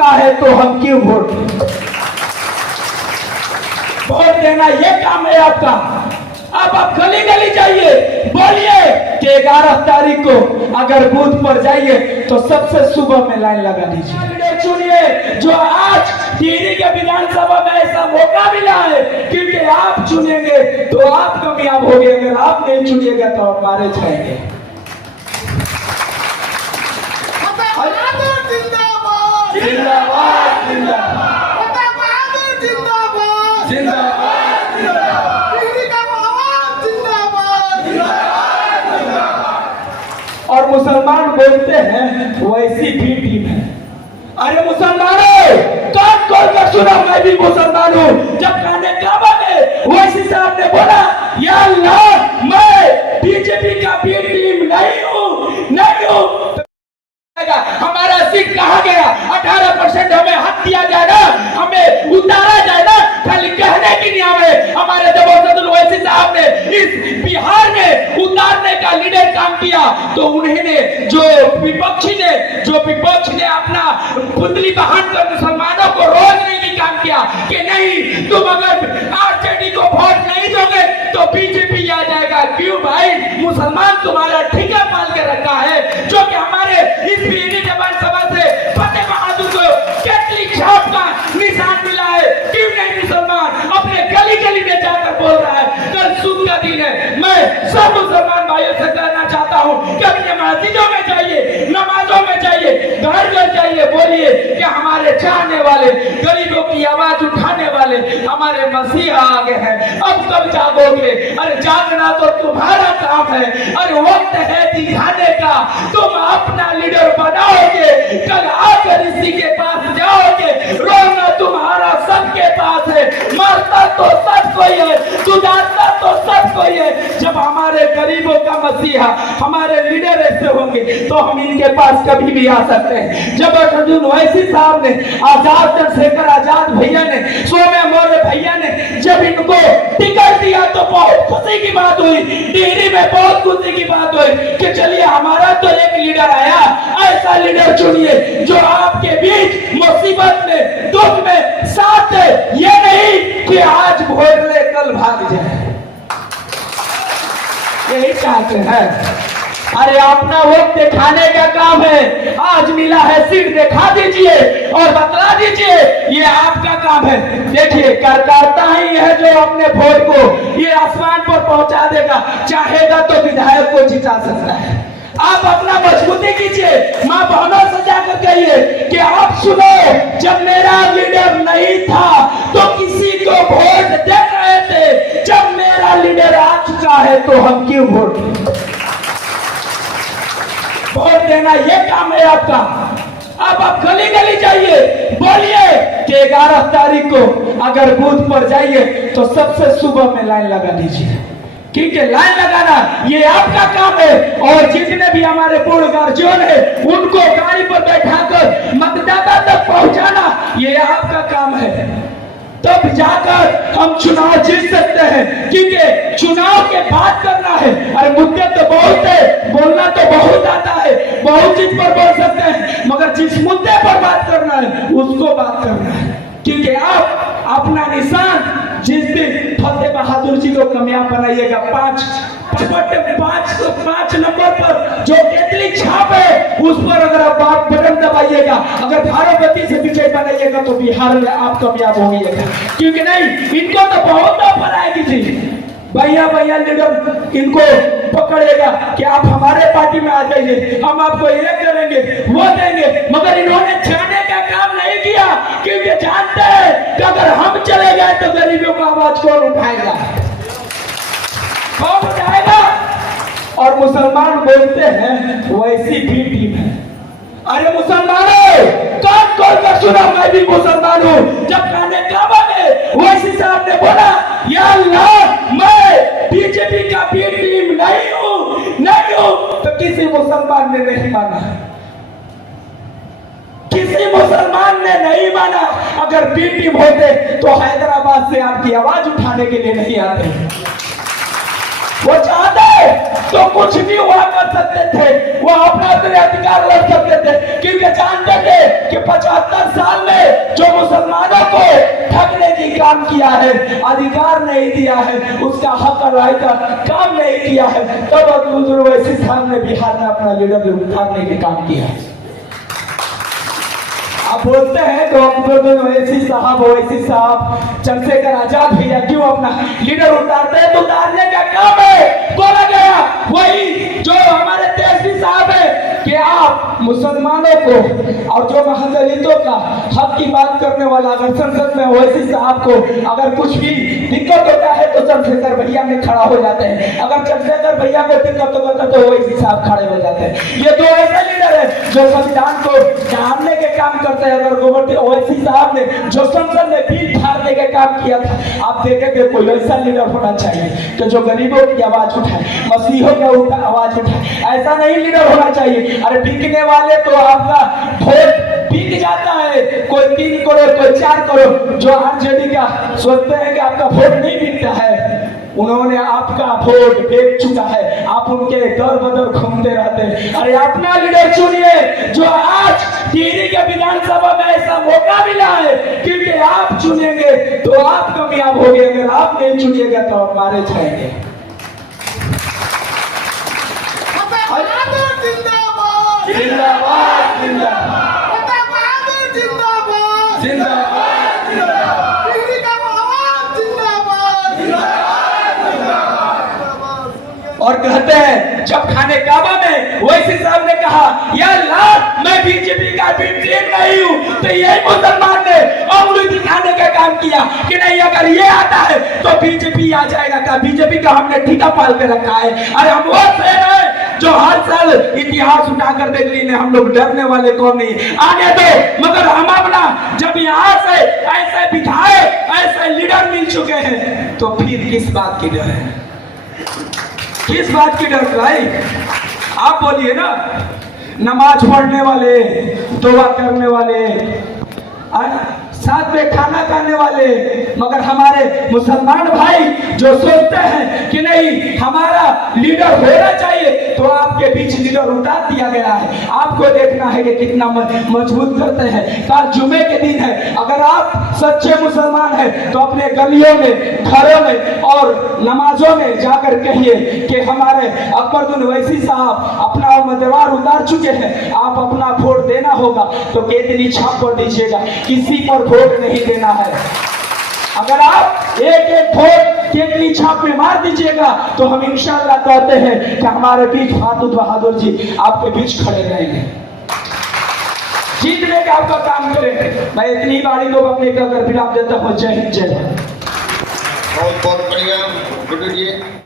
का है तो हम क्यों वोट देना, ये काम है आपका। अब आप गली गली जाइए, बोलिए कि 11 तारीख को अगर बूथ पर जाइए तो सबसे सुबह में लाइन लगा दीजिए। चुनिए जो आज टिहरी के विधानसभा में ऐसा मौका मिला है, क्योंकि आप चुनेंगे तो आप कामयाब होंगे, अगर आप नहीं चुनिएगा तो आप मारे जाएंगे। जिंदाबाद जिंदाबाद जिंदाबाद। और मुसलमान बोलते हैं वैसी भी टीम है। अरे मुसलमानों, कान खोल कर सुनो, मैं भी मुसलमान हूँ। जब खाने काबा में वैसी साहब ने बोला या अल्लाह मैं बीजेपी का भी टीम नहीं हूँ, हमारा सीट कहा गया? 18% हमें हक दिया जाए ना, हमें उतारा जाए ना, खाली कहने की नहीं। हमें हमारे जबरदस्त ओवैसी साहब ने इस बिहार में उतारने का लीडर काम किया, तो उन्होंने जो विपक्ष ने अपना पुतली बहान कर मुसलमानों को रोकने की काम किया कि नहीं, तुम अगर आरजेडी को वोट नहीं दोगे तो बीजेपी आ जाएगा। क्यों भाई? मुसलमान तुम्हारा ठिका पाल के रखा है, जो कि हमारे इस टिहरी विधानसभा से फतेह बहादुर को कैथलिक छाप का निशान मिला है। क्यों नहीं मुसलमान अपने गली गली में जाकर बोल रहा है? कल सुख का दिन है, मैं सब मुसलमान भाइयों से कहना चाहता हूँ कि अपने मस्जिदों में जाइए, नमाजों में जाइए, घर घर जाइए, बोलिए कि हमारे चाहने वाले, गरीबों की आवाज उठाने वाले हमारे मसीहा आगे हैं। अब कब जागोगे? अरे जागना तो तुम्हारा काम है। अरे वक्त है दिखाने का, तुम अपना लीडर बनाओगे, कल आकर इसी के पास जाओगे। रोना तुम्हारा सबके पास है, मरता तो सब कोई है, सुधारता तो सब कोई है। जब हमारे गरीबों का मसीहा, हमारे लीडर ऐसे होंगे तो हम इनके पास कभी भी आ सकते हैं। जब ओवैसी साहब ने, आजाद चंद्रशेखर आजाद भैया ने, सोम्या मौर्य भैया ने जब इनको टिकट दिया तो बहुत खुशी की बात हुई, टिहरी में बहुत खुशी की बात हुई कि चलिए हमारा तो एक लीडर आया। ऐसा लीडर चुनिए जो आपके बीच मुसीबत में, दुख में साथ है, ये नहीं कि आज वोट ले कल भाग जाए। यही चाहते हैं। अरे अपना वोट दिखाने का काम है। आज मिला है सीट, दिखा दीजिए और बतला दीजिए, ये आपका काम है। देखिए कार्यकर्ता ही है जो अपने वोट को ये आसमान पर पहुंचा देगा, चाहेगा तो विधायक को जिता सकता है। आप अपना मजबूती कीजिए, मां बहनों से जाकर कहिए कि आप सुनो, जब मेरा लीडर नहीं था तो किसी को वोट दे रहे थे, जब मेरा लीडर आ चुका है तो हम क्यों वोट देना, ये काम है आपका। अब आप गली गली जाइए, बोलिए कि 11 तारीख को अगर बूथ पर जाइए तो सबसे सुबह में लाइन लगा दीजिए, क्योंकि लाइन लगाना ये आपका काम है। और जितने भी हमारे पूर्व गार्जियन है उनको गाड़ी पर बैठाकर मतदाता तक पहुंचाना ये आपका काम है। तब जाकर हम चुनाव जीत सकते हैं, क्योंकि चुनाव के बात करना है। अरे मुद्दे तो बहुत है, बोलना तो बहुत आता है, बहुत चीज पर बोल सकते हैं, मगर जिस मुद्दे पर बात करना है उसको बात करना है। क्योंकि आप अपना निशान जिस दिन फतेह बहादुर जी को कामयाब बनाइएगा, 5 नंबर पर जो कैथलिक छाप है उस पर अगर आप बटन दबाइएगा, अगर भारतवती से विजय बनाइएगा तो बिहार में आप कामयाब होइएगा। क्योंकि नहीं, इनको तो बहुत ऑफर आएगी थी, भैया लीडर इनको पकड़ेगा कि आप हमारे पार्टी में आ जाइए, हम आपको ये करेंगे वो देंगे, मगर इन्होंने जाने का काम नहीं किया, क्योंकि जानते हैं कि अगर हम चले गए तो गरीबों का आवाज कौन उठाएगा, कौन उठाएगा। और मुसलमान बोलते हैं वैसी भी टीम है। अरे मुसलमानों, कान खोल कर सुनो, मैं भी मुसलमान हूँ। जब खाने काबा में ओवैसी साहब ने बोला या अल्लाह मैं बीजेपी का भी टीम नहीं हूँ, तो किसी मुसलमान ने नहीं माना, किसी मुसलमान ने नहीं माना। अगर बी टीम होते तो हैदराबाद से आपकी आवाज उठाने के लिए नहीं आते। वो चाहते तो कुछ भी हुआ कर सकते थे, वो अपना अधिकार लड़ सकते थे, क्योंकि जानते थे कि 75 साल काम किया है, अधिकार नहीं दिया है, उसका हक और राय का काम नहीं किया है, तब अब्दुल ओवैसी साहब ने बिहार में अपना लीडर उठाने के काम किया है। आप बोलते हैं तो अब्दुल ओवैसी साहब चंद्रशेखर आजाद भैया क्यों अपना लीडर उतारते हैं? तो उतारने का काम है, बोला गया वही जो हमारे तेजस्वी साहब है कि आप मुसलमानों को और जो महादलितों का हक की बात करने वाला अगर संसद में ओवैसी साहब को अगर कुछ भी दिक्कत होता है तो चंद्रशेखर भैया में खड़ा हो जाते हैं, अगर चंद्रशेखर भैया को दिक्कत होता तो ओवैसी साहब खड़े हो जाते हैं। ये दो ऐसे लीडर है जो संविधान को जानने के काम करते हैं। अगर ओवैसी साहब ने जो संसद में बिल फाड़ने का काम किया था, आप देखेंगे कोई ऐसा लीडर होना चाहिए कि जो गरीबों की आवाज उठाए, मसीहों की आवाज उठाए, ऐसा नहीं लीडर होना चाहिए। अरे बिकने वाले तो आपका वोट बिक जाता है, कोई 3 करोड़ कोई 4 करोड़, जो आरजेडी का सोचते हैं कि आपका वोट नहीं बिकता है, उन्होंने आपका वोट बेच चुका है, आप उनके दर बदर घूमते रहते हैं। अरे अपना लीडर चुनिए जो आज टिहरी के विधानसभा में ऐसा मौका मिला है, क्योंकि आप चुनेंगे तो आप कामयाब होंगे, अगर आप नहीं चुनिएगा तो आप मारे जाएंगे। जिंदाबाद जिंदाबाद जिंदाबाद जिंदाबाद और कहते हैं जब खाने काबा में ओवैसी साहब ने कहा या अल्लाह मैं बीजेपी का विपरीत नहीं हूँ, तो यही मुसलमान ने उंगली दिखाने का काम किया कि नहीं अगर ये आता है तो बीजेपी आ जाएगा। का बीजेपी का हमने ठीका पाल के रखा है। अरे हम वो शेर है जो हर साल इतिहास उठाकर देख ली, हम लोग डरने वाले कौन नहीं, आने दो। मगर हम अपना जब यहाँ से ऐसे विधायक ऐसे लीडर मिल चुके हैं तो फिर किस बात की डर है, किस बात की डर भाई? आप बोलिए ना। नमाज पढ़ने वाले, दुआ करने वाले, साथ में खाना खाने वाले, मगर हमारे मुसलमान भाई जो सोचते हैं कि नहीं हमारा लीडर होना चाहिए, तो आपके बीच लीडर उतार दिया गया है। आपको देखना है कि कितना मजबूत करते हैं। कल जुमे के दिन है, अगर आप सच्चे मुसलमान हैं तो अपने गलियों में, घरों में और नमाजों में जाकर कहिए कि हमारे अकबरुद्दीन ओवैसी साहब अपना उम्मीदवार उतार चुके हैं, आप अपना वोट देना होगा तो केतली छाप पर दीजिएगा, किसी पर वोट नहीं देना है। अगर आप एक वोट केतली छाप में मार दीजिएगा तो हम इंशाअल्लाह कहते हैं कि हमारे बीच फातूत बहादुर जी आपके बीच खड़े रहेंगे, जीतने का आपका काम करेंगे। मैं इतनी बारी लोग अपने कहकर विराम देता हूँ। जय हिंद, जय भारत। बहुत बहुत बढ़िया।